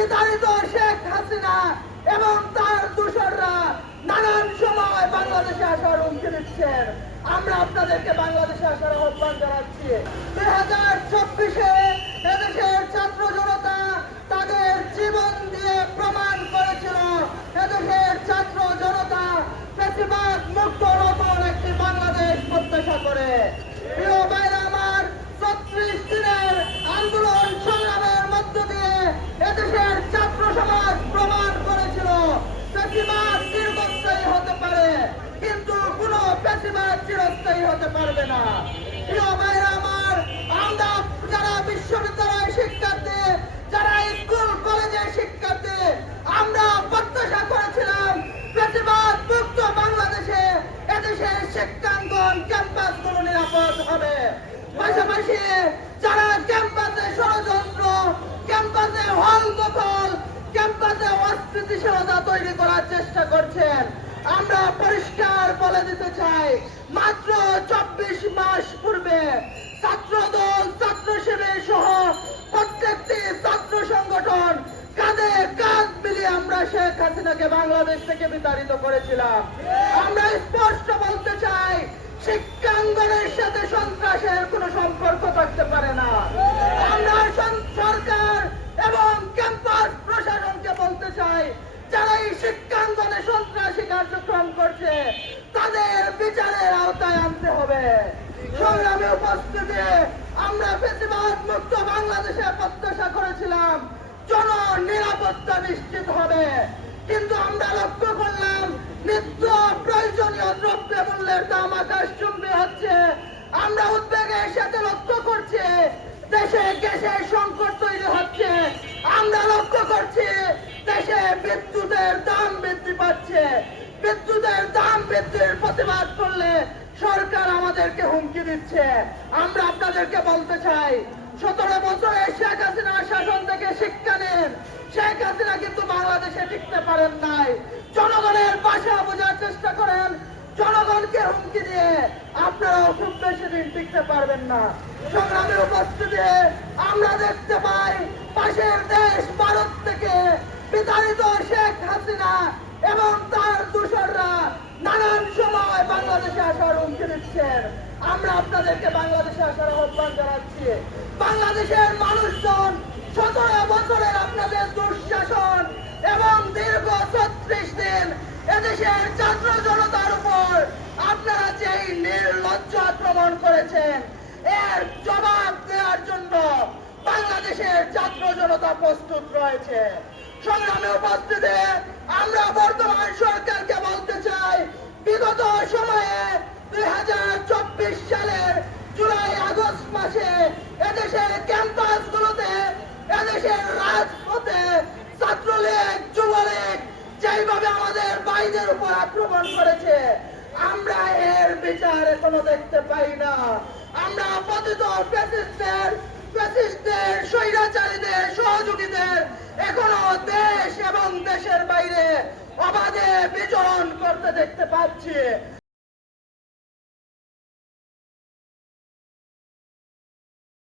বিতাড়িত শেখ হাসিনা এবং তার দূষররা নানান সময় বাংলাদেশে আসার হুমকি দিচ্ছেন। আমরা আপনাদেরকে বাংলাদেশে আসার আহ্বান জানাচ্ছি। 2024-এ এদেশের ছাত্র জনতা তাদের জীবন দিয়ে প্রমাণ করেছিল এদেশের ছাত্র জনতা ফ্যাসিবাদ মুক্ত নতুন একটি বাংলাদেশ প্রত্যাশা করে। প্রিয় ভাইরা আমার, 36 দিনের আন্দোলন সংগ্রামের মধ্য দিয়ে এদেশের ছাত্র সমাজ প্রমাণ করেছিল ফ্যাসিবাদ দীর্ঘস্থায়ী হতে পারে, কিন্তু কোন ফ্যাসিবাদ চিরস্থায়ী হতে পারবে না। প্রিয় ভাইরা আমার, আমরা যারা বিশ্ববিদ্যালয় শিক্ষার্থী, যারা স্কুল কলেজের শিক্ষার্থী, আমরা প্রত্যাশা করেছিলাম ফ্যাসিবাদ মুক্ত বাংলাদেশে এদেশের শিক্ষাঙ্গন ক্যাম্পাসগুলো নিরাপদ হবে। পাশাপাশি যারা ক্যাম্পাসে ষড়যন্ত্র, ক্যাম্পাসে হল দখল, ক্যাম্পাসে অস্থিতিশীলতা তৈরি করার চেষ্টা করছেন, আমরা পরিষ্কার বলে দিতে চাই, মাত্র 24 মাস পূর্বে ছাত্রদল, ছাত্র শিবির সহ প্রত্যেকটি ছাত্র সংগঠন কাঁধে কাঁধ মিলিয়ে আমরা শেখ হাসিনাকে বাংলাদেশ থেকে বিতাড়িত করেছিলাম। আমরা স্পষ্ট বলতে চাই, শিক্ষাঙ্গনের সাথে সন্ত্রাসের কোনো সম্পর্ক থাকতে পারে না। আমরা সরকার এবং ক্যাম্পাস প্রশাসনকে বলতে চাই, যারা এই শিক্ষাঙ্গনে সন্ত্রাসী কার্যক্রম করছে তাদের বিচারের আওতায় আনতে হবে। সংগ্রামে উপস্থিতি, আমরা ফ্যাসিবাদ মুক্ত বাংলাদেশে প্রত্যাশা করেছিলাম জন নিরাপত্তা নিশ্চিত হবে, কিন্তু আমরা লক্ষ্য করলাম নিত্য প্রয়োজনীয় দ্রব্য মূল্যের দাম আকাশচুম্বী হচ্ছে। আমরা উদ্বেগের সাথে লক্ষ্য করছি দেশে গ্যাসের সংকট তৈরি হচ্ছে। আমরা লক্ষ্য করছি দেশে বিদ্যুতের দাম বৃদ্ধি পাচ্ছে। বিদ্যুতের দাম বৃদ্ধির প্রতিবাদ করলে সরকার আমাদেরকে হুমকি দিচ্ছে। আমরা আপনাদেরকে বলতে চাই, 17 বছরে শেখ হাসিনার শাসন থেকে শিক্ষা নেন। শেখ হাসিনা কিন্তু বাংলাদেশে টিকতে পারেন নাই। জনগণের ভাষা বোঝার চেষ্টা করেন, জনগণকে হুমকি দিয়ে আপনারাও খুব বেশি দিন টিকতে পারবেন না। সংগ্রামে উপস্থিতি, আমরা দেখতে পাই পাশের দেশ ভারত থেকে বিতাড়িত শেখ হাসিনা এবং তার দূষররা নানান সময় বাংলাদেশে আসার হুমকি দিচ্ছেন। আমরা আপনাদেরকে বাংলাদেশে আসার আহ্বান জানাচ্ছি। বাংলাদেশের মানুষজন 17 বছরের আপনাদের দুঃশাসন এবং দীর্ঘ 36 দিন এদেশের ছাত্র জনতার উপর আপনারা যেই নির্লজ্জ আক্রমণ করেছেন, এর জবাব দেওয়ার জন্য বাংলাদেশের ছাত্র জনতা প্রস্তুত রয়েছে। সংগ্রামে উপস্থিতি, আমরা বর্তমান সরকারকে বলতে চাই, বিগত সময়ে 2024 সালের জুলাই আগস্ট মাসে এদেশের ক্যাম্পাসগুলোতে, এদেশের রাজপথে ছাত্রলীগ, যুবলীগ যেইভাবে আমাদের ভাইদের উপর আক্রমণ করেছে, আমরা এর বিচার এখনো দেখতে পাই না। আমরা পতিত ফ্যাসিস্টদের, স্বৈরাচারীদের, সহযোগীদের এখনো দেশ এবং দেশের বাইরে অবাধে বিচরণ করতে দেখতে পাচ্ছি।